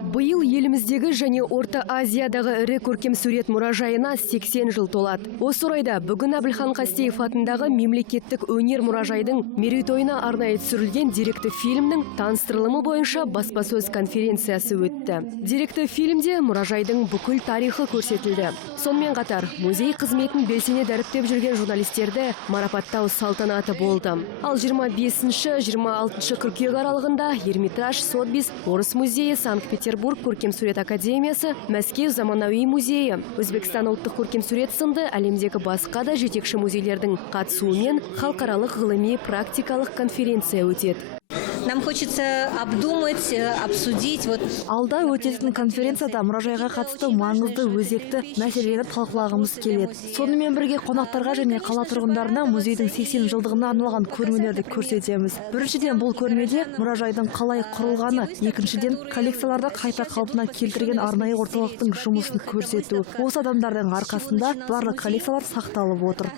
Биыл еліміздегі және Орта Азиядағы ірі көркем сурет мұражайына 80 жыл толады. Осы орайда бүгін Әбілхан Қастеев атындағы мемлекеттік өнер мұражайдың мерейтойына арнайы түсірілген деректі фильмнің таныстырылымы бойынша баспасөз конференциясы өтті. Деректі фильмде мұражайдың бүкіл тарихы көрсетілді. Сонымен қатар музей қызметін белсене дәріптеп жүрген журналистерді марапаттау салтанаты болды. Ал 25-26 қыркүйек аралығында Эрмитаж, Сотбис, Орыс музейі, Санкт-Петербург көркем сурет академиясы, Мәскеу заманауи музейі, Өзбекстан ұлттық көркем сурет сынды әлемдегі басқа да жетекші музейлердің қатысуымен халықаралық ғылыми практикалық конференция өтеді. Нам хочется обдумать, обсудить. Алда өтетін конференцияда мұражайға қатысты маңызды өзекті мәселелерді талқылағымыз келеді. Сонымен бірге қонақтарға және қала тұрғындарына музейдің 80 жылдығына арналған көрмелерді көрсетеміз. Біріншіден, бұл көрмеде мұражайдың қалай құрылғаны, екіншіден, коллекцияларды қайта қалпына келтірген арнайы орталықтың жұмысын көрсету. Осы адамдардың арқасында барлық коллекциялар сақталып отыр.